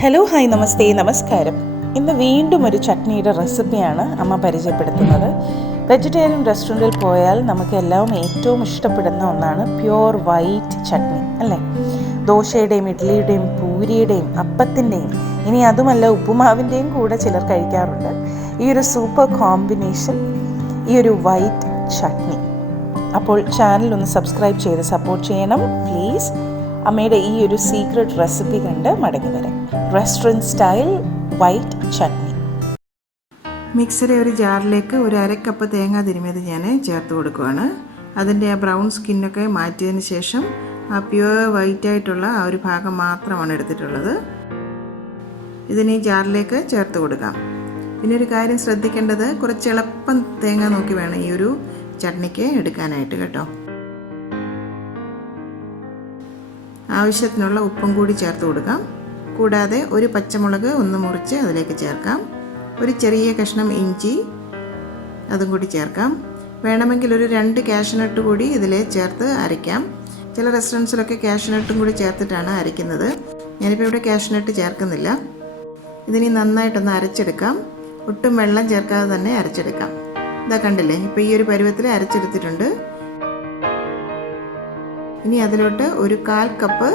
Hello hi നമസ്തേ നമസ്കാരം. ഇന്ന് വീണ്ടും ഒരു ചട്നിയുടെ റെസിപ്പിയാണ് അമ്മ പരിചയപ്പെടുത്തുന്നത്. വെജിറ്റേറിയൻ റെസ്റ്റോറൻറ്റിൽ പോയാൽ നമുക്കെല്ലാം ഏറ്റവും ഇഷ്ടപ്പെടുന്ന ഒന്നാണ് പ്യുവർ വൈറ്റ് ചട്നി അല്ലേ. ദോശയുടെയും ഇഡ്ലിയുടെയും പൂരിയുടെയും അപ്പത്തിൻ്റെയും ഇനി അതുമല്ല ഉപ്പുമാവിൻ്റെയും കൂടെ ചിലർ കഴിക്കാറുണ്ട്. ഈ ഒരു സൂപ്പർ കോമ്പിനേഷൻ ഈ ഒരു വൈറ്റ് ചട്നി. അപ്പോൾ ചാനൽ ഒന്ന് സബ്സ്ക്രൈബ് ചെയ്ത് സപ്പോർട്ട് ചെയ്യണം പ്ലീസ്. അമ്മയുടെ ഈ ഒരു സീക്രട്ട് റെസിപ്പി കണ്ട് മടങ്ങി വരാം. Restaurant style white chutney. മിക്സിയുടെ ഒരു ജാറിലേക്ക് ഒരു അരക്കപ്പ് തേങ്ങ തിരുമിയത് ഞാൻ ചേർത്ത് കൊടുക്കുകയാണ്. അതിൻ്റെ ആ ബ്രൗൺ സ്കിന്നൊക്കെ മാറ്റിയതിന് ശേഷം ആ പ്യുവർ വൈറ്റ് ആയിട്ടുള്ള ആ ഒരു ഭാഗം മാത്രമാണ് എടുത്തിട്ടുള്ളത്. ഇതിന് ഈ ജാറിലേക്ക് ചേർത്ത് കൊടുക്കാം. പിന്നെ ഒരു കാര്യം ശ്രദ്ധിക്കേണ്ടത്, കുറച്ച് എളുപ്പം തേങ്ങ നോക്കി വേണം ഈ ഒരു ചട്നിക്ക് എടുക്കാനായിട്ട് കേട്ടോ. ആവശ്യത്തിനുള്ള ഉപ്പും കൂടി ചേർത്ത് കൊടുക്കാം. കൂടാതെ ഒരു പച്ചമുളക് ഒന്ന് മുറിച്ച് അതിലേക്ക് ചേർക്കാം. ഒരു ചെറിയ കഷ്ണം ഇഞ്ചി അതും കൂടി ചേർക്കാം. വേണമെങ്കിൽ ഒരു 2 കാഷ്യൂനട്ട് കൂടി ഇതിൽ ചേർത്ത് അരയ്ക്കാം. ചില റെസ്റ്റോറൻറ്റ്സിലൊക്കെ കാഷ്യൂനട്ടും കൂടി ചേർത്തിട്ടാണ് അരയ്ക്കുന്നത്. ഞാനിപ്പോൾ ഇവിടെ കാഷ്യൂനട്ട് ചേർക്കുന്നില്ല. ഇതിനി നന്നായിട്ടൊന്ന് അരച്ചെടുക്കാം. ഒട്ടും വെള്ളം ചേർക്കാതെ തന്നെ അരച്ചെടുക്കാം. ഇതാ കണ്ടില്ലേ, ഇപ്പോൾ ഈ ഒരു പരുവത്തിൽ അരച്ചെടുത്തിട്ടുണ്ട്. ഇനി അതിലോട്ട് ഒരു 1/4 കപ്പ്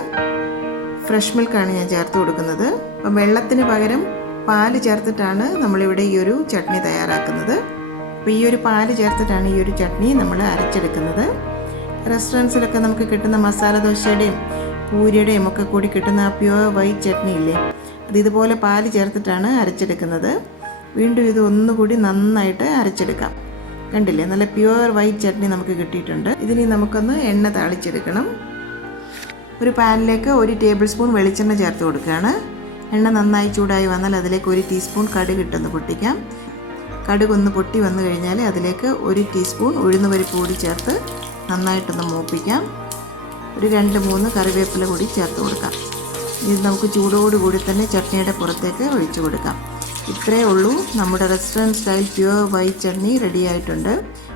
ഫ്രഷ് മിൽക്കാണ് ഞാൻ ചേർത്ത് കൊടുക്കുന്നത്. അപ്പം വെള്ളത്തിന് പകരം പാല് ചേർത്തിട്ടാണ് നമ്മളിവിടെ ഈ ഒരു ചട്നി തയ്യാറാക്കുന്നത്. അപ്പോൾ ഈ ഒരു പാല് ചേർത്തിട്ടാണ് ഈ ഒരു ചട്നി നമ്മൾ അരച്ചെടുക്കുന്നത്. റെസ്റ്റോറൻറ്റ്സിലൊക്കെ നമുക്ക് കിട്ടുന്ന മസാല ദോശയുടെയും പൂരിയുടെയും ഒക്കെ കൂടി കിട്ടുന്ന ആ പ്യുവർ വൈറ്റ് ചട്നി ഇല്ലേ, അത് ഇതുപോലെ പാല് ചേർത്തിട്ടാണ് അരച്ചെടുക്കുന്നത്. വീണ്ടും ഇത് ഒന്നുകൂടി നന്നായിട്ട് അരച്ചെടുക്കാം. കണ്ടില്ലേ, നല്ല പ്യുവർ വൈറ്റ് ചട്നി നമുക്ക് കിട്ടിയിട്ടുണ്ട്. ഇതിനി നമുക്കൊന്ന് എണ്ണ താളിച്ചെടുക്കണം. ഒരു പാനിലേക്ക് 1 ടേബിൾ സ്പൂൺ വെളിച്ചെണ്ണ ചേർത്ത് കൊടുക്കുകയാണ്. എണ്ണ നന്നായി ചൂടായി വന്നാൽ അതിലേക്ക് 1 ടീസ്പൂൺ കടുക് ഇട്ടൊന്ന് പൊട്ടിക്കാം. കടുക് ഒന്ന് പൊട്ടി വന്നു കഴിഞ്ഞാൽ അതിലേക്ക് 1 ടീസ്പൂൺ ഉഴുന്നുപരിപ്പ് കൂടി ചേർത്ത് നന്നായിട്ടൊന്ന് മൂപ്പിക്കാം. ഒരു 2-3 കറിവേപ്പില കൂടി ചേർത്ത് കൊടുക്കാം. ഇത് നമുക്ക് ചൂടോടുകൂടി തന്നെ ചട്നിയുടെ പുറത്തേക്ക് ഒഴിച്ചു കൊടുക്കാം. ഇത്രയേ ഉള്ളൂ, നമ്മുടെ restaurant style pure white chutney ready ആയിട്ടുണ്ട്.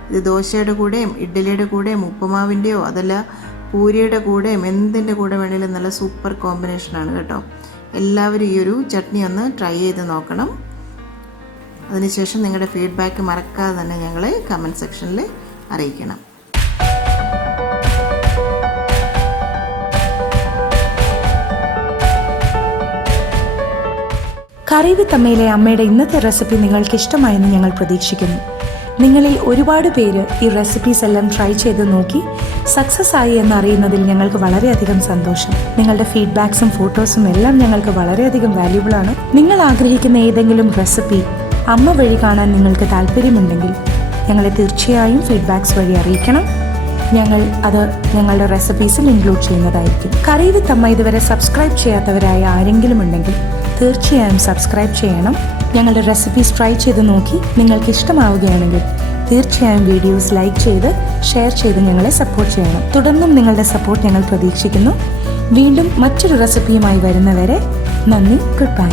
ഇത് ദോശയുടെ കൂടെയും ഇഡ്ഡലിയുടെ കൂടെയും ഉപ്പുമാവിൻ്റെയോ അതല്ല പൂരിയുടെ കൂടെയും എന്തിൻ്റെ കൂടെ വേണമെങ്കിലും നല്ല സൂപ്പർ കോമ്പിനേഷനാണ് കേട്ടോ. എല്ലാവരും ഈ ഒരു ചട്നി ഒന്ന് ട്രൈ ചെയ്ത് നോക്കണം. അതിനുശേഷം നിങ്ങളുടെ ഫീഡ്ബാക്ക് മറക്കാതെ തന്നെ ഞങ്ങളെ കമൻറ്റ് സെക്ഷനിൽ അറിയിക്കണം. കറി വിത്ത് അമ്മയിലെ അമ്മയുടെ ഇന്നത്തെ റെസിപ്പി നിങ്ങൾക്ക് ഇഷ്ടമായെന്ന് ഞങ്ങൾ പ്രതീക്ഷിക്കുന്നു. നിങ്ങളിൽ ഒരുപാട് പേര് ഈ റെസിപ്പീസ് എല്ലാം ട്രൈ ചെയ്ത് നോക്കി സക്സസ് ആയി എന്നറിയുന്നതിൽ ഞങ്ങൾക്ക് വളരെയധികം സന്തോഷം. നിങ്ങളുടെ ഫീഡ്ബാക്സും ഫോട്ടോസും എല്ലാം ഞങ്ങൾക്ക് വളരെയധികം വാല്യൂബിൾ ആണ്. നിങ്ങൾ ആഗ്രഹിക്കുന്ന ഏതെങ്കിലും റെസിപ്പി അമ്മ വഴി കാണാൻ നിങ്ങൾക്ക് താല്പര്യമുണ്ടെങ്കിൽ ഞങ്ങളെ തീർച്ചയായും ഫീഡ്ബാക്സ് വഴി അറിയിക്കണം. ഞങ്ങൾ അത് ഞങ്ങളുടെ റെസിപ്പീസിൽ ഇൻക്ലൂഡ് ചെയ്യുന്നതായിരിക്കും. കറി വിത്ത് അമ്മ ഇതുവരെ സബ്സ്ക്രൈബ് ചെയ്യാത്തവരായ ആരെങ്കിലും ഉണ്ടെങ്കിൽ തീർച്ചയായും സബ്സ്ക്രൈബ് ചെയ്യണം. ഞങ്ങളുടെ റെസിപ്പീസ് ട്രൈ ചെയ്ത് നോക്കി നിങ്ങൾക്ക് ഇഷ്ടമാവുകയാണെങ്കിൽ തീർച്ചയായും വീഡിയോസ് ലൈക്ക് ചെയ്ത് ഷെയർ ചെയ്ത് ഞങ്ങളെ സപ്പോർട്ട് ചെയ്യണം. തുടർന്നും നിങ്ങളുടെ സപ്പോർട്ട് ഞങ്ങൾ പ്രതീക്ഷിക്കുന്നു. വീണ്ടും മറ്റൊരു റെസിപ്പിയുമായി വരുന്നവരെ നന്ദി. Good bye.